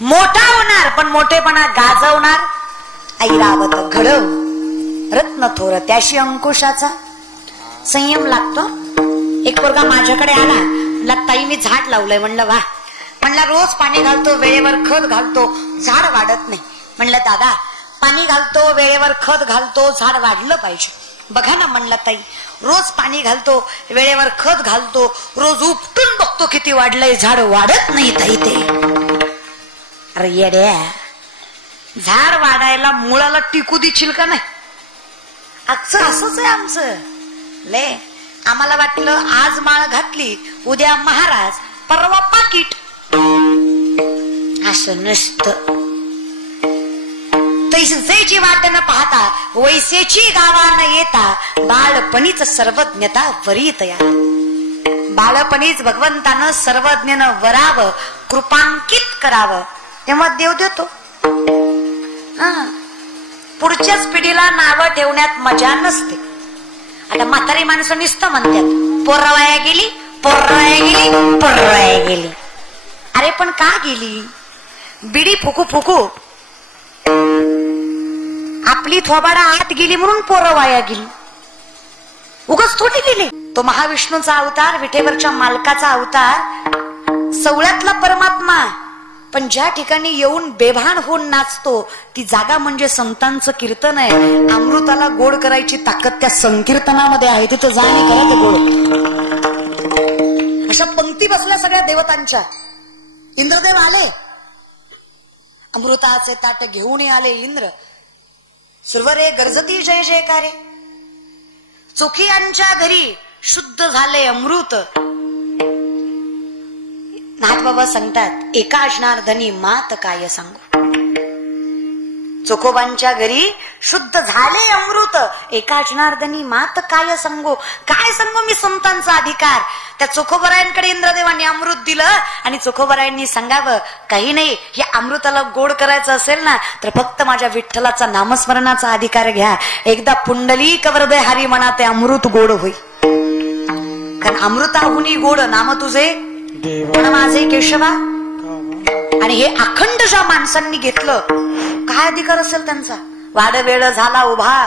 मोठा होणार पण मोठेपणा गाजवणार. ऐरावत घडव रत्न थोर त्याशी अंकुशाचा. संयम लागतो. एक पोरगा माझ्याकडे आला, ताई मी झाड लावलंय. म्हणलं वा. म्हणला रोज पाणी घालतो, वेळेवर खत घालतो, झाड वाढत नाही. म्हणलं दादा पाणी घालतो, वेळेवर खत घालतो, झाड वाढलं पाहिजे. बघा ना म्हणला ताई, रोज पाणी घालतो, वेळेवर खत घालतो, रोज उपटून बघतो किती वाढलंय, झाड वाढत नाही ताई ते. अरे येड्या, झाड वाढायला मुळाला टिकू देशील का नाही? असंच आहे आमचं. ले आम्हाला वाटलं आज माळ घातली, उद्या महाराज, परवा पाकिट. असं नसतं. तैसेची वाट न पाहता, वैसेची गावा न येता, बाळपणीच सर्वज्ञता वरीत या. बाळपणीच भगवंतानं सर्वज्ञानं वरावं, कृपांकित करावं, तेव्हा देव देतो. पुढच्याच पिढीला नावं ठेवण्यात मजा नसते. आता म्हातारी माणसं नुसतं म्हणतात पोरवाया गेली, पोरवाया गेली, पोरवाया गेली. अरे पण का गेली? बिडी फुकू फुकू आपली थोबाडा आत गेली म्हणून पोरं वाया गेली. उगाच थोडी गेली. तो महाविष्णूचा अवतार, विठेवरच्या मालकाचा अवतार, सवळ्यातला परमात्मा. पण ज्या ठिकाणी येऊन बेभान होऊन नाचतो ती जागा म्हणजे संतांचं कीर्तन आहे. अमृताला गोड करायची ताकद त्या संकीर्तनामध्ये आहे. तिथं जा आणि करा ते गोड. अशा पंक्ती बसल्या सगळ्या देवतांच्या. इंद्रदेव आले, अमृताचे ताट घेऊन आले इंद्र. सुरवरे गरजती जय जयकारे. चोखियांच्या घरी शुद्ध झाले अमृत. नाथबाबा सांगतात एका जनार्दनी मात काय सांगू. चोखोबांच्या घरी शुद्ध झाले अमृत, एका जनार्दनी मात काय सांगू. काय सांगू मी संतांचा अधिकार. त्या चोखोबरायांकडे इंद्रदेवांनी अमृत दिलं आणि चोखोबरायांनी सांगावं काही नाही, हे अमृताला गोड करायचं असेल ना तर फक्त माझ्या विठ्ठलाचा नामस्मरणाचा अधिकार घ्या. एकदा पुंडलिक वरदे हरी म्हणा ते अमृत गोड होईल. कारण अमृताहुनी गोड नाम तुझे पण माझे केशवा. आणि हे अखंड ज्या माणसांनी घेतलं, काय अधिकार असेल त्यांचा. वाडवेळ झाला उभा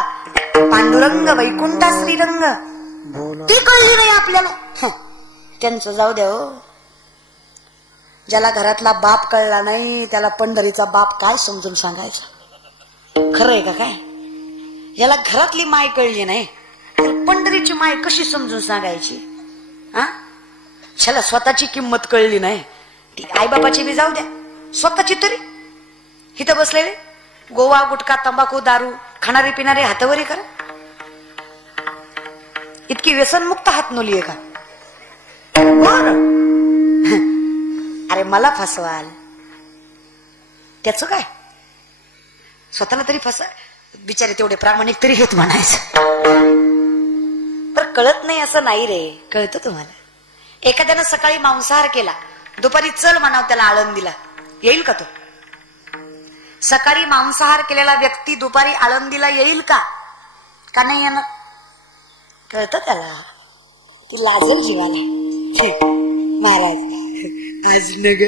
पांडुरंग वैकुंठा श्रीरंग, ते कळली नाही आपल्याला. त्यांचं जाऊ द्या हो. ज्याला घरातला बाप कळला नाही त्याला पंढरीचा बाप काय समजून सांगायचा. खरंय का काय? याला घरातली माय कळली नाही पंढरीची माय कशी समजून सांगायची. स्वतःची किंमत कळली नाही ती आई बापाची बी जाऊ द्या, स्वतःची तरी. इथं बसलेले गोवा गुटखा तंबाखू दारू खाणारे पिणारे हातावरी करा. इतकी व्यसनमुक्त हात नोली आहे का? अरे मला फसवाल त्याच काय, स्वतःला तरी फसा. बिचारे तेवढे प्रामाणिक तरी हेत म्हणायचं. पण कळत नाही असं नाही रे, कळतं तुम्हाला. एखाद्यानं सकाळी मांसाहार केला, दुपारी चल म्हणाव त्याला आळंदीला, येईल का तो? सकाळी मांसाहार केलेला व्यक्ती दुपारी आळंदीला येईल का? का नाही येणार? कळतं त्याला. ती लाजल जीवाने. महाराज आज नग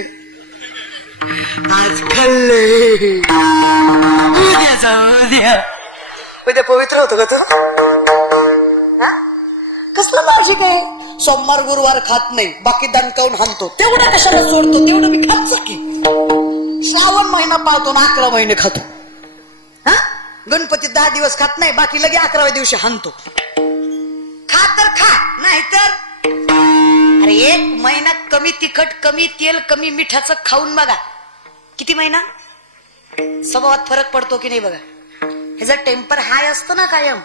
आज खाल्ले, उद्या जाऊ द्या. उद्या पवित्र होतो का तो? कसलं लॉजिक आहे? सोमवार गुरुवार खात नाही, बाकी दणकावून हाणतो. तेवढा कशाला सोडतो? तेवढं मी खात की. श्रावण महिना पाळतो ना 11 महिने खातो. गणपती 10 दिवस खात नाही, बाकी लगे 11व्या दिवशी हाणतो. खा तर खा, नाहीतर अरे 1 महिना कमी तिखट, कमी तेल, कमी मिठाचं खाऊन बघा. किती महिना स्वभावात फरक पडतो की नाही बघा. हे जर टेम्पर हाय असतं ना कायम,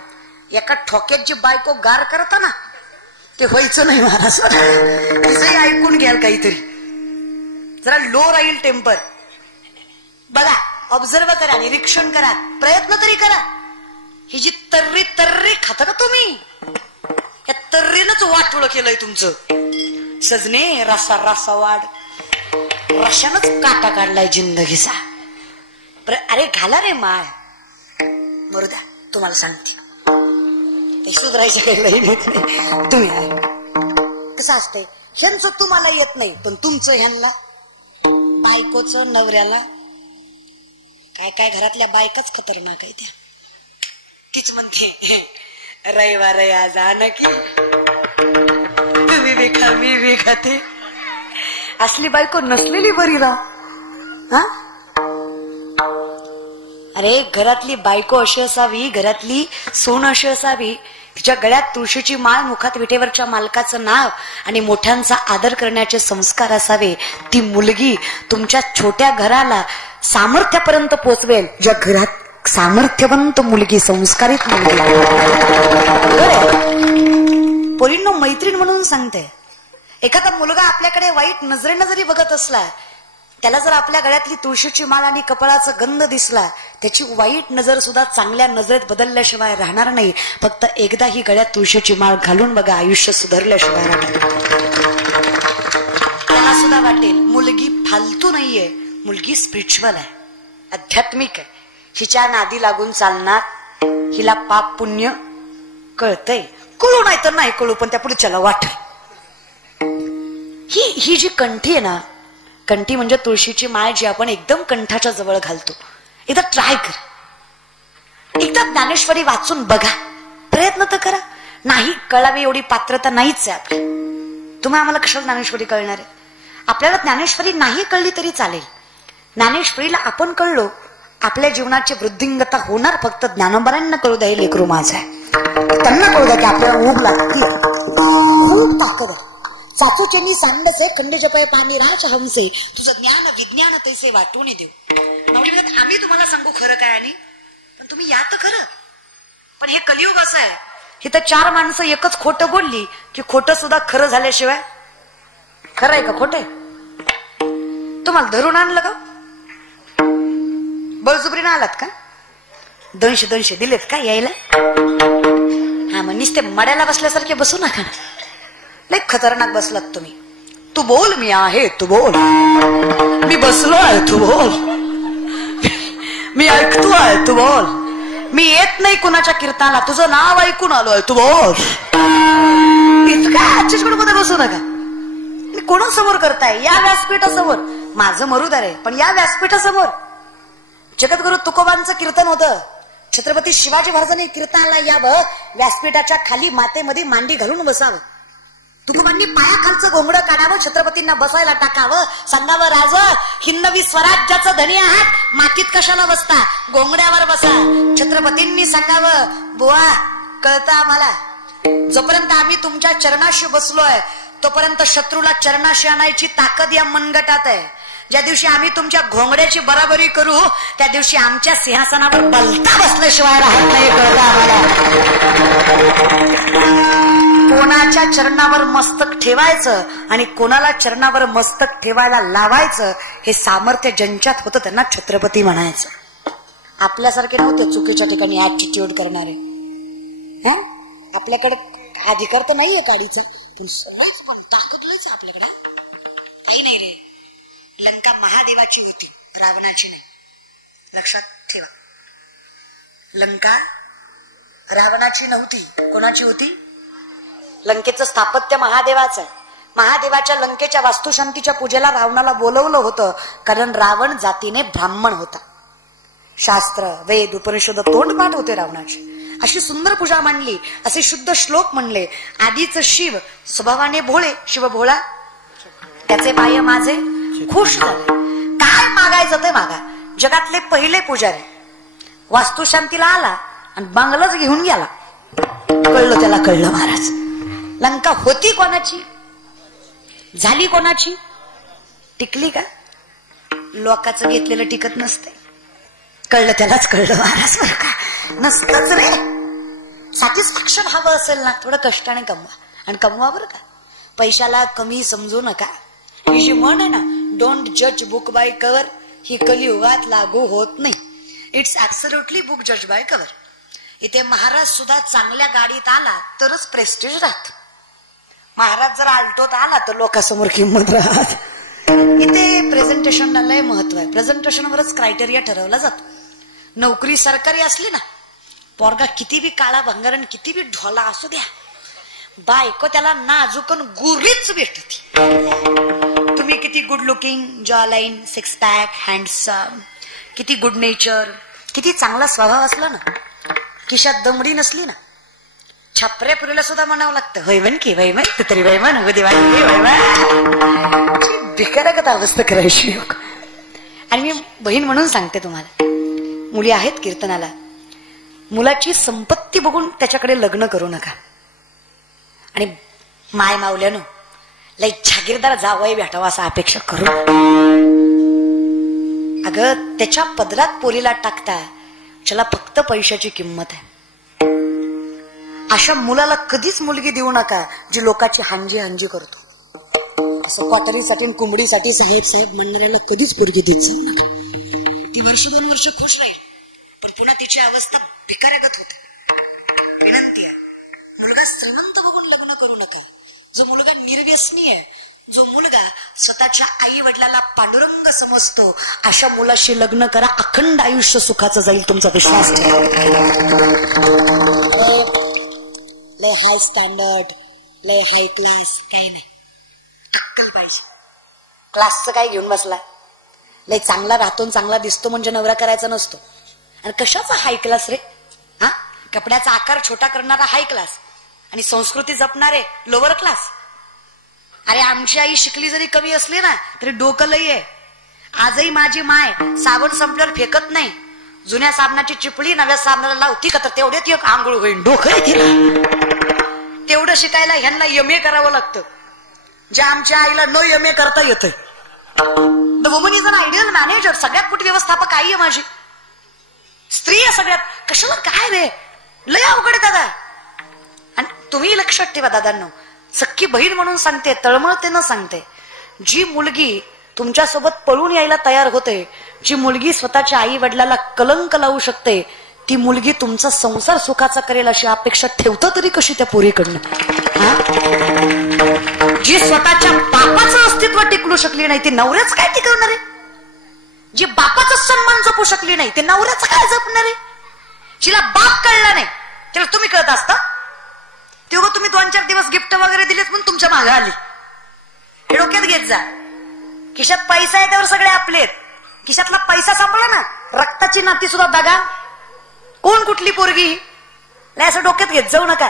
एका ठोक्यात जी बायको गार करता ना ते व्हायचं नाही महाराज. तिचंही ऐकून घ्याल काहीतरी. जरा लो राहील टेम्पर. बघा, ऑब्झर्व करा, निरीक्षण करा, प्रयत्न तरी करा. ही जी तर्री तर्री खाता का तुम्ही, या तर्रीनच वाटोळ केलंय तुमचं. सजने रसा रसा वाढ, रशानच काटा काढलाय जिंदगीचा. अरे घाला रे माळ. मरू द्या, तुम्हाला सांगते ते सुधारायचं काही लई येत नाही. तुम्ही कसं असतंय, ह्यांचं तुम्हाला येत नाही पण तुमचं ह्यांना बायकोचं नवऱ्याला काय काय घरातल्या बायकाच खतरनाक आहे त्या. तीच म्हणते रविवार आज आण की तुम्ही बी खा मी बी खाते. असली बायको नसलेली बरी राव. हा अरे घरातली बायको अशी असावी, घरातली सून अशी असावी, तिच्या गळ्यात तुळशीची माळ, मुखात विटेवरच्या मालकाचं नाव आणि मोठ्यांचा आदर करण्याचे संस्कार असावे. ती मुलगी तुमच्या छोट्या घराला सामर्थ्यापर्यंत पोचवेल. ज्या घरात सामर्थ्यवंत मुलगी, संस्कारित मुलगी. पोरींनो मैत्रीण म्हणून सांगते, एखादा मुलगा आपल्याकडे वाईट नजरेनं जरी बघत असला, त्याला जर आपल्या गळ्यातली तुळशीची माळ आणि कपाळाचा गंध दिसला, त्याची वाईट नजर सुद्धा चांगल्या नजरेत बदलल्याशिवाय राहणार नाही. फक्त एकदा ही गळ्यात तुळशीची माळ घालून बघा, आयुष्य सुधारल्याशिवाय राहणार. त्याला सुद्धा वाटेल मुलगी फालतू नाहीये, मुलगी स्पिरिच्युअल आहे, आध्यात्मिक आहे. हिच्या नादी लागून चालणार, हिला पाप पुण्य कळतंय. कळू नाही तर नाही कळू, पण त्या पुढच्याला वाटेल. ही जी कंठी आहे ना, कंठी म्हणजे तुळशीची माळ जी आपण एकदम कंठाच्या जवळ घालतो. एकदा ट्राय कर, एकदा ज्ञानेश्वरी वाचून बघा, प्रयत्न तर करा. नाही कळावी एवढी पात्रता नाहीच आहे आपली. तुम्ही आम्हाला कशाला ज्ञानेश्वरी कळणार आहे? आपल्याला ज्ञानेश्वरी नाही कळली तरी चालेल. ज्ञानेश्वरीला आपण कळलो, आपल्या जीवनाची वृद्धिंगता होणार. फक्त ज्ञानोबांना कळू द्या, हे लेकरू माझं आहे, त्यांना कळू द्या की आपल्याला ऊब लागते, खूप ताकद आहे. साचूचेनी सांडसे खंड जपय पाणी राज हंसे, तुझं ज्ञान विज्ञान तैसे वाटून देऊ. आम्ही तुम्हाला सांगू खरं काय, आणि पण तुम्ही या तर खरं. पण हे कलियुग असं आहे, हे तर 4 माणसं एकच खोटं बोलली की खोटं सुद्धा खरं झाल्याशिवाय खरं आहे का खोटं आहे? तुम्हाला धरून आणलं का? बळजुबरीनं आलात का? 200 दिलेत का यायला? हा मग नुसते मड्याला बसल्यासारखे बसू नका, लय खतरनाक बसलात तुम्ही. तू बोल मी आहे, तू बोल मी बसलो आहे, तू बोल मी ऐकतो आहे, तू बोल मी येत नाही कुणाच्या कीर्तनाला, तुझं नाव ऐकून आलोय, तू बोल. इतका मध्ये बसू नका. कोणासमोर करताय? या व्यासपीठासमोर. माझं मरुदार आहे, पण या व्यासपीठासमोर जगद्गुरु तुकोबांचं कीर्तन होतं. छत्रपती शिवाजी महाराजांनी कीर्तनाला यावं, व्यासपीठाच्या खाली मातेमध्ये मांडी घालून बसावं. तुकोबांनी पायाखालचं घोंगडं काढावं, छत्रपतींना बसायला टाकावं, सांगावं राज हिंदवी स्वराज्याचं धनी आहात, मातीत कशाला बसता, घोंगड्यावर बसा. छत्रपतींनी सांगावं बुवा कळतं आम्हाला, जोपर्यंत आम्ही तुमच्या चरणाशी बसलोय तोपर्यंत शत्रूला चरणाशी आणायची ताकद या मनगटात आहे. ज्या दिवशी आम्ही तुमच्या घोंगड्याची बराबरी करू, त्या दिवशी आमच्या सिंहासनावर बलता बसल्याशिवाय राहत नाही, कळतं आम्हाला. कोणाच्या चरणावर मस्तक ठेवायचं आणि कोणाला चरणावर मस्तक ठेवायला लावायचं, हे सामर्थ्य ज्यांच्यात होतं त्यांना छत्रपती म्हणायचं. आपल्यासारखे नव्हते चुकीच्या ठिकाणी ऍटिट्यूड करणारे. आपल्याकडे अधिकार तर नाहीये काडीचा, पण ताकद लयच आपल्याकडे. काही नाही रे, लंका महादेवाची होती, रावणाची नाही, लक्षात ठेवा. लंका रावणाची नव्हती, कोणाची होती? लंकेचं स्थापत्य महादेवाचं आहे. महादेवाच्या लंकेच्या वास्तुशांतीच्या पूजेला रावणाला बोलवलं होतं, कारण रावण जातीने ब्राह्मण होता. शास्त्र वेद उपनिषद तोंडपाठ होते रावणाचे. अशी सुंदर पूजा मांडली, असे शुद्ध श्लोक म्हणले. आधीच शिव स्वभावाने भोळे, शिव भोळा त्याचे बाह्य माझे खुश झाले. काय मागायचं ते मागा. जगातले पहिले पुजारी वास्तुशांतीला आला आणि बांगलाच घेऊन गेला. कळलं त्याला, कळलं महाराज. लंका होती कोणाची, झाली कोणाची, टिकली का? लोकाचं घेतलेलं टिकत नसते. कळलं त्यालाच, कळलं महाराज. बरं का नसतच रे. सॅटिस्फॅक्शन हवं असेल ना, थोडं कष्टाने कमवा, आणि कमवा बरं का. पैशाला कमी समजू नका. ही जी म्हण आहे ना, डोंट जज बुक बाय कव्हर, ही कलियुगात लागू होत नाही. इट्स ऍब्सोल्युटली बुक जज बाय कव्हर. इथे महाराज सुद्धा चांगल्या गाडीत आला तरच प्रेस्टिज राहत. महाराज जर आल्टोत आला तर लोकांसमोर किंमत राहत. इथे प्रेझेंटेशनला लय महत्व आहे. प्रेझेंटेशनवरच क्रायटेरिया ठरवला जातो. नोकरी सरकारी असली ना, पोरगा किती बी काळा भंगारण किती बी ढोला असू द्या, बायको त्याला नाजूकन गुरीच भेटती. तुम्ही किती गुड लुकिंग, जॉ लाईन, सिक्स पॅक, हँडसम, किती गुड नेचर, किती चांगला स्वभाव असला ना, खिशात दमडी नसली ना, छपऱ्या पुरीला सुद्धा म्हणावं लागतं वैमन की वैमन, तू तरी वैमन हो देवा, भिकारागत अवस्था करायची. आणि मी बहीण म्हणून सांगते तुम्हाला, मुली आहेत कीर्तनाला, मुलाची संपत्ती बघून त्याच्याकडे लग्न करू नका. आणि माय मावल्यानं लई जागीरदार जावई भेटावा असा अपेक्षा करू. अगं त्याच्या पदरात पोरीला टाकता, ज्याला फक्त पैशाची किंमत आहे. अशा मुलाला कधीच मुलगी देऊ नका जी लोकांची हांजी हांजी करतो. असं क्वाटरीसाठी कुंबडीसाठी साहेब साहेब म्हणणाऱ्याला कधीच पोरगी देत जाऊ नका. ती वर्ष 2 वर्ष खुश राहील, पण पुन्हा तिची अवस्था भिकाऱ्यागत होते. विनंती आहे, मुलगा श्रीमंत बघून लग्न करू नका. जो मुलगा निर्व्यसनी आहे, जो मुलगा स्वतःच्या आई वडिलाला पांडुरंग समजतो, अशा मुलाशी लग्न करा. अखंड आयुष्य सुखाचं जाईल, तुमचा विश्वास ठेवा. लय हाय स्टँडर्ड, लय हाय क्लास काही नाही, अक्कल पाहिजे. क्लासचं काय घेऊन बसला? लय चांगला राहतो, चांगला दिसतो म्हणजे नवरा करायचा नसतो. आणि कशाचा हाय क्लास रे? हा, कपड्याचा आकार छोटा करणारा हाय क्लास आणि संस्कृती जपणारे लोअर क्लास. अरे आमची आई शिकली जरी कमी असली ना तरी डोकं लई आहे. आजही माझी माय साबण संपल्यावर फेकत नाही. जुन्या साबणाची चिपळी नव्या साबणाला लावती का, तर तेवढ्यात एक आंघोळ होईल. डोकं आहे तिला. तेवढं शिकायला ह्यांना एमए करावं लागतं, ज्या आमच्या आईला न एमए करता येतं. The woman is an ideal manager. सगळ्यात मोठी व्यवस्थापक आई आहे माझी. स्त्री आहे सगळ्यात. कशाला काय रे, लय अवघड आहे दादा. आणि तुम्ही लक्षात ठेवा दादांनो, सख्खी बहीण म्हणून सांगते, तळमळतेनं सांगते, जी मुलगी तुमच्यासोबत पळून यायला तयार होते, जी मुलगी स्वतःच्या आई वडिलाला कलंक लावू शकते, ती मुलगी तुमचा संसार सुखाचा करेल अशी अपेक्षा ठेवतं तरी कशी त्या पोरीकडनं? जी स्वतःच्या बापाचं अस्तित्व टिकवू शकली नाही, ती नवऱ्याच काय टिकवणार आहे? जी बापाचा सन्मान जपू शकली नाही, ते नवऱ्याच काय जपणार आहे? जिला बाप कळला नाही त्याला तुम्ही कळत असता. तेव्हा तुम्ही 2-4 दिवस गिफ्ट वगैरे दिलेत म्हणून तुमच्या मागे आली. हे डोक्यात घेत जा. खिशात पैसा आहे त्यावर सगळे आपलेत. खिशातला पैसा संपला ना, रक्ताची नाती सुद्धा बघा. कोण कुठली पोरगी नाही असं डोक्यात घेत जाऊ नका.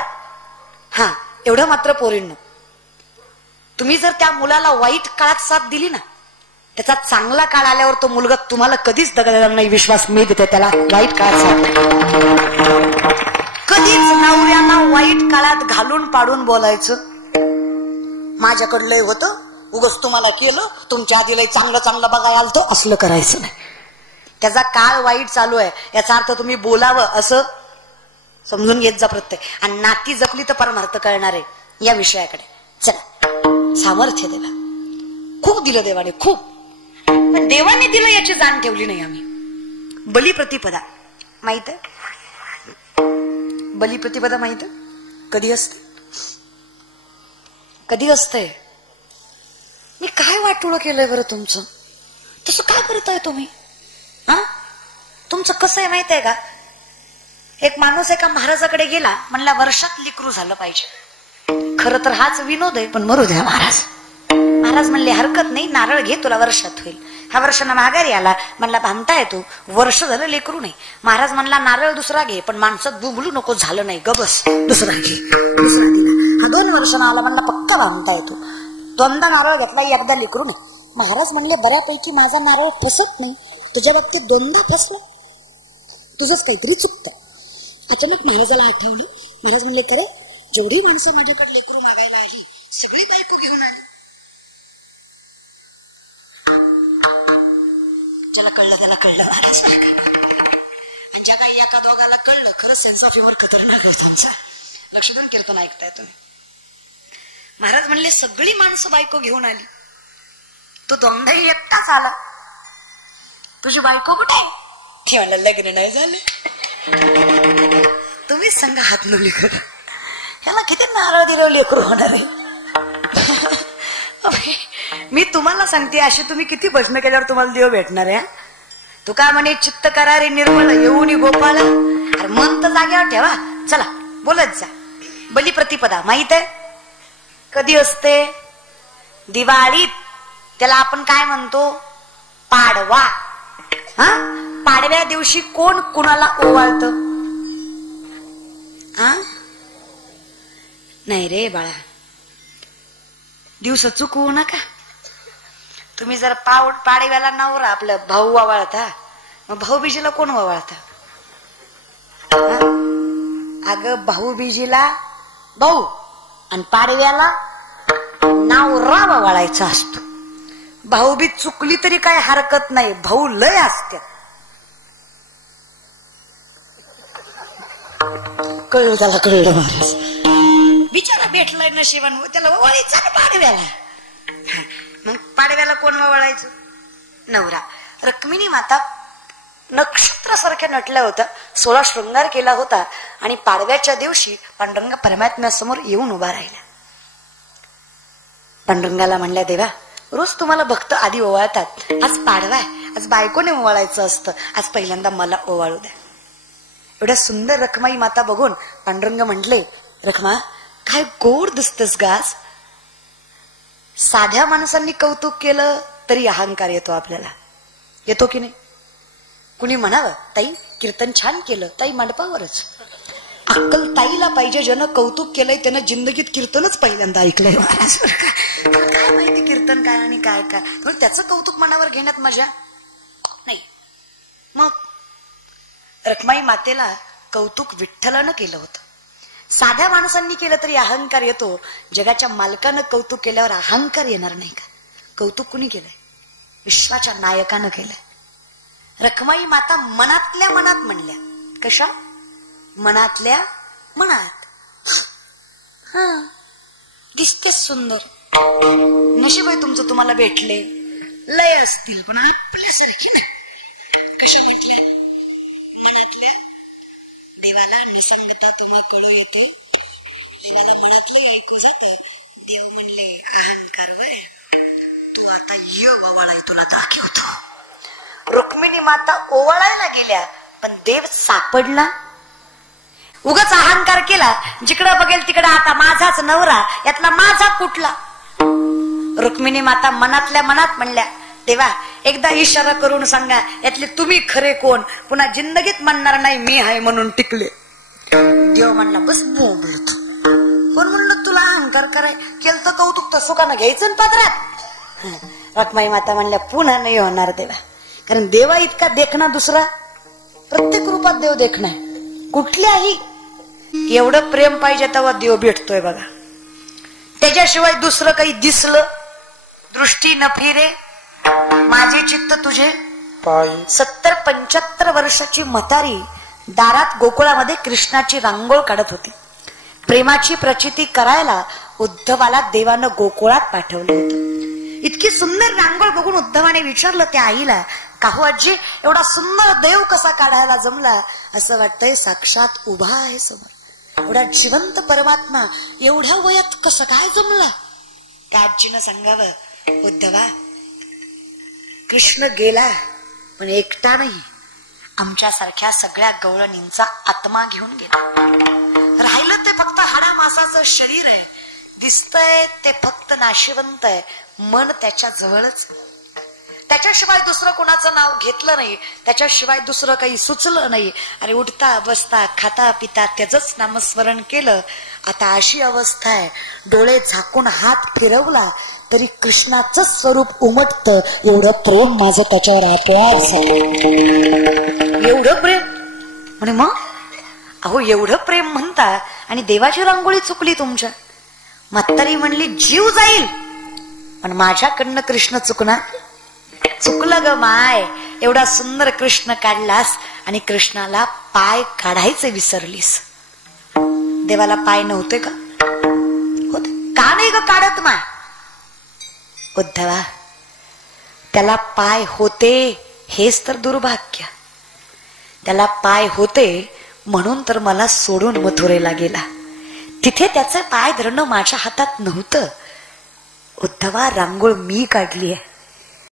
हा, एवढं मात्र पोरींनो, तुम्ही जर त्या मुलाला वाईट काळात साथ दिली ना, त्याचा चांगला काळ आल्यावर तो मुलगा तुम्हाला कधीच दगडणार नाही. विश्वास मी देते त्याला. वाईट काळात साथ कधीच नवऱ्यांना वाईट काळात घालून पाडून बोलायचं. माझ्याकडलंय होतं, उगच तुम्हाला केलं, तुमच्या आधी लय चांगलं चांगलं बघायला आलतो, असलं करायचं नाही. त्याचा काळ वाईट चालू आहे याचा अर्थ तुम्ही बोलावं असं समजून घेत जा प्रत्येक. आणि नाती जपली तर परमार्थ कळणार आहे. या विषयाकडे चला. सामर्थ्य देवा खूप दिलं देवाने, खूप. पण देवाने दिलं याची जाण ठेवली नाही आम्ही. बलिप्रतिपदा माहित आहे? बलिप्रतिपदा माहित आहे? कधी असते? कधी असते? मी काय वाटोळं केलंय बरं तुमचं? तसं काय करताय तुम्ही? हा, तुमचं कसं आहे माहित आहे का? एक माणूस एका महाराजाकडे गेला, म्हणला वर्षात लेकरू झालं पाहिजे. खरं तर हाच विनोद आहे, पण मरू द्या महाराज. महाराज म्हणले हरकत नाही, नारळ घे, तुला वर्षात होईल. ह्या वर्षानं माघारी आला, म्हणला भामता येतो, वर्ष झालं लेकरू नाही. महाराज म्हणला नारळ दुसरा घे, पण माणसात बुबलू नको, झालं नाही, गबस, दुसरा घे. दुसरा दिला. हा 2 वर्षानं आला, म्हणला पक्का भामता येतो. 2दा नारळ घेतला, एकदा लेकरू नाही. महाराज म्हणले बऱ्यापैकी माझा नारळ फसत नाही, तुझ्या बाबतीत 2दा फसला, तुझंच काहीतरी चुकतं. अचानक महाराजाला आठवलं. महाराज म्हणले खरे, जेवढी माणसं माझ्याकडे लेकरू मागायला आली सगळी बायको घेऊन आली. ज्याला कळलं त्याला कळलं महाराज. आणि ज्या काही एका दोघाला कळलं, खरंच सेन्स ऑफ ह्युमर खतरनाक होता आमचा. लक्ष देऊन कीर्तन ऐकताय तुम्ही. महाराज म्हणले सगळी माणसं बायको घेऊन आली, तो 2दाही एकटाच आला. तुझी बायको कुठे आहे? ती म्हणलं लग्न नाही झाले. तुम्ही सांगा हात न लेकर, ह्याला किती नारळ दिलं लेकरू होणार आहे. मी तुम्हाला सांगते, अशी तुम्ही किती भजन केल्यावर तुम्हाला देव भेटणार आहे. तू का म्हणे चित्त करा रे निर्मळ येऊनी गोपाला. अरे मन तर जाग्यावर ठेवा. चला बोलत जा. बलिप्रतिपदा माहित आहे कधी असते? दिवाळीत. त्याला आपण काय म्हणतो? पाडवा. हा, पाडव्या दिवशी कोण कुणाला ओवाळत? हा, नाही रे बाळा, दिवस चुकवू नका. तुम्ही जर पाडव्याला नवरा आपलं भाऊ ओवाळता, मग भाऊबीजीला कोण ओवाळता? अगं भाऊबीजीला भाऊ आणि पाडव्याला नवरा ओवाळायचा असतो. भाऊबीज चुकली तरी काय हरकत नाही, भाऊ लय असते. कळलं त्याला, कळलं महाराज. बिचारा भेटलाय नशिबान, त्याला ओवाळायचा ना पाडव्याला. मग पाडव्याला कोण ओवाळायचं? नवरा. रुक्मिणी माता नक्षत्रासारख्या नटल्या होत्या, 16 शृंगार केला होता आणि पाडव्याच्या दिवशी पांडुरंग परमात्म्यासमोर येऊन उभा राहिला. पांडुरंगाला म्हणल्या, देवा रोज तुम्हाला भक्त आधी ओवाळतात, आज पाडवा आहे, आज बायकोने ओवाळायचं असतं, आज पहिल्यांदा मला ओवाळू द्या. एवढ्या सुंदर रखमाई माता बघून पांडुरंग म्हटले, रखमा काय गोड दिसतेस गास. साध्या माणसांनी कौतुक केलं तरी अहंकार येतो आपल्याला, येतो की नाही? कुणी म्हणावं, ताई कीर्तन छान केलं, ताई मंडपावरच. अक्कल ताईला पाहिजे, ज्यानं कौतुक केलंय त्यानं जिंदगीत कीर्तनच पहिल्यांदा ऐकलंय महाराज. काय माहिती कीर्तन काय आणि काय काय, त्याचं कौतुक मनावर घेण्यात मजा नाही. मग रखमाई मातेला कौतुक विठ्ठलानं केलं होतं. साध्या माणसांनी केलं तरी अहंकार येतो, जगाच्या मालकानं कौतुक केल्यावर अहंकार येणार नाही का? कौतुक कुणी केलंय? विश्वाच्या नायकानं केलंय. रखमाई माता मनातल्या मनात म्हणल्या. कशा? मनातल्या मनात. हा, दिसतेच सुंदर, नशीब आहे तुमचं, तुम्हाला भेटले. लय असतील पण आपल्यासारखी ना. कशा म्हटल्या? मनातल्या. देवाला न सांगता तुम्हा कळू येते, देवाला मनातलं ऐकू जात. देव म्हणले, अहंकार वय, तू आता ये ओवाळाय, तुला दाखवतो. रुक्मिणी माता ओवाळायला गेल्या, पण देव सापडला. उगाच अहंकार केला, जिकडं बघेल तिकडं आता माझाच नवरा, यातला माझा कुठला. रुक्मिणी माता मनातल्या मनात म्हणल्या, देवा एकदा इशारा करून सांगा, यातले तुम्ही खरे कोण, पुन्हा जिंदगीत म्हणणार नाही मी आहे म्हणून टिकले. देव म्हणला, बस बोंबलतो. कोण म्हणलं तुला अहंकार कराय, केलं तर कौतुक तर सुखानं घ्यायचं ना पदरात. रुक्मिणी माता म्हणल्या, पुन्हा नाही होणार देवा, कारण देवा इतका देखणा दुसरा, प्रत्येक रूपात देव देखणा आहे. कुठल्याही एवढं प्रेम पाहिजे तेव्हा देव भेटतोय बघा. त्याच्याशिवाय दुसरं काही दिसलं, दृष्टी न फिरे माझे चित्त तुझे पायी. 70-75 वर्षाची म्हातारी दारात गोकुळामध्ये कृष्णाची रांगोळ काढत होती. प्रेमाची प्रचिती करायला उद्धवाला देवानं गोकुळात पाठवलं होतं. इतकी सुंदर रांगोळ बघून उद्धवाने विचारलं त्या आईला, काहू आजी एवढा सुंदर देव कसा काढायला जमला? असं वाटतंय साक्षात उभा आहे समोर. एवढा जिवंत परमात्मा एवढ्या वयात कसं काय जमला? त्या आजीनं सांगावं, उद्धवा कृष्ण गेला पण एकटा नाही, आमच्यासारख्या सगळ्या गवळणींचा आत्मा घेऊन गेला. राहिलं ते फक्त हाडा मासाचं शरीर आहे, दिसतंय ते फक्त नाशिवंत आहे, मन त्याच्या जवळच. त्याच्याशिवाय दुसरं कोणाचं नाव घेतलं नाही, त्याच्याशिवाय दुसरं काही सुचलं नाही. अरे उठता बसता खाता पिता त्याचंच नामस्मरण केलं. आता अशी अवस्था आहे, डोळे झाकून हात फिरवला तरी कृष्णाचं स्वरूप उमटतं. एवढं प्रेम माझं त्याच्यावर आपोआप झालं. एवढं प्रेम म्हणे, मग अहो एवढं प्रेम म्हणता आणि देवाची रांगोळी चुकली तुमच्या. म्हातारी म्हणली, जीव जाईल पण माझ्याकडनं कृष्ण चुकणार? चुकलं ग माय, एवढा सुंदर कृष्ण काढलास आणि कृष्णाला पाय काढायचे विसरलीस. देवाला पाय नव्हते का? होते का नाही ग काढत माय? उद्धवा त्याला पाय होते हेच तर दुर्भाग्य. त्याला पाय होते म्हणून तर मला सोडून मथुरेला गेला. तिथे त्याचे पाय धरणं माझ्या हातात नव्हतं. उद्धवा रांगोळ मी काढली आहे,